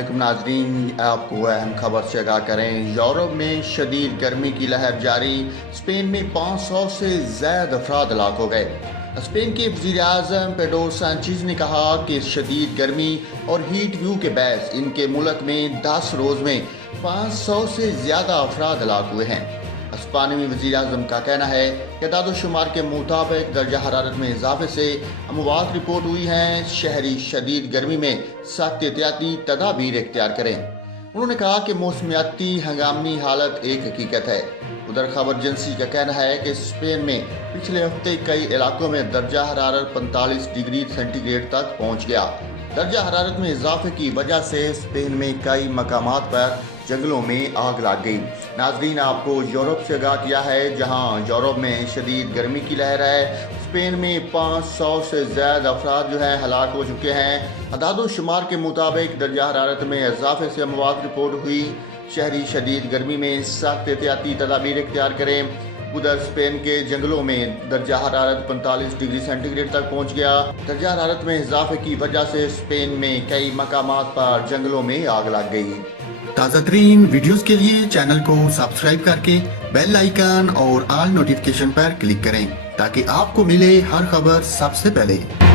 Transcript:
अस्सलामुअलैकुम नाजरीन, आपको अहम खबर से आगाह करें। यूरोप में शदीद गर्मी की लहर जारी। स्पेन में 500 से ज्यादा अफराद हलाक हो गए। स्पेन के वज़ीर आज़म पेड्रो सांचेज़ ने कहा कि शदीद गर्मी और हीट व्यू के बायस इनके मुल्क में 10 रोज़ में 500 से ज्यादा अफराद हलाक हुए हैं। स्पेनी वज़ीर आज़म का कहना है कि दादोशुमार के मुताबिक दर्जा हरारत में इजाफे से अमवात रिपोर्ट हुई हैं। शहरी शदीद गर्मी में सख्त एहतियाती तदाबीर इख्तियार करें। उन्होंने कहा कि मौसमियाती हंगामी हालत एक हकीकत है। उधर खबर एजेंसी का कहना है कि स्पेन में पिछले हफ्ते कई इलाकों में दर्जा हरारत 45 डिग्री सेंटीग्रेड तक पहुंच गया। दर्जा हरारत में इजाफे की वजह से स्पेन में कई मकामात पर जंगलों में आग लग गई। नाजरीन, आपको यूरोप से आगाह किया है, जहां यूरोप में शदीद गर्मी की लहर है। स्पेन में 500 से ज्यादा अफराद हलाक हो चुके हैं। अदाद-ओ-शुमार के मुताबिक दर्जा हरारत में इजाफे से अमवात रिपोर्ट हुई। शहरी शदीद गर्मी में सख्त एहतियाती तदाबीर इख्तियार करें। उधर स्पेन के जंगलों में दर्जा हरारत 45 डिग्री सेंटीग्रेड तक पहुंच गया। दर्जा हरारत में इजाफे की वजह से स्पेन में कई मकामात पर जंगलों में आग लग गई। ताज़ा तरीन वीडियोस के लिए चैनल को सब्सक्राइब करके बेल आइकन और ऑल नोटिफिकेशन पर क्लिक करें ताकि आपको मिले हर खबर सबसे पहले।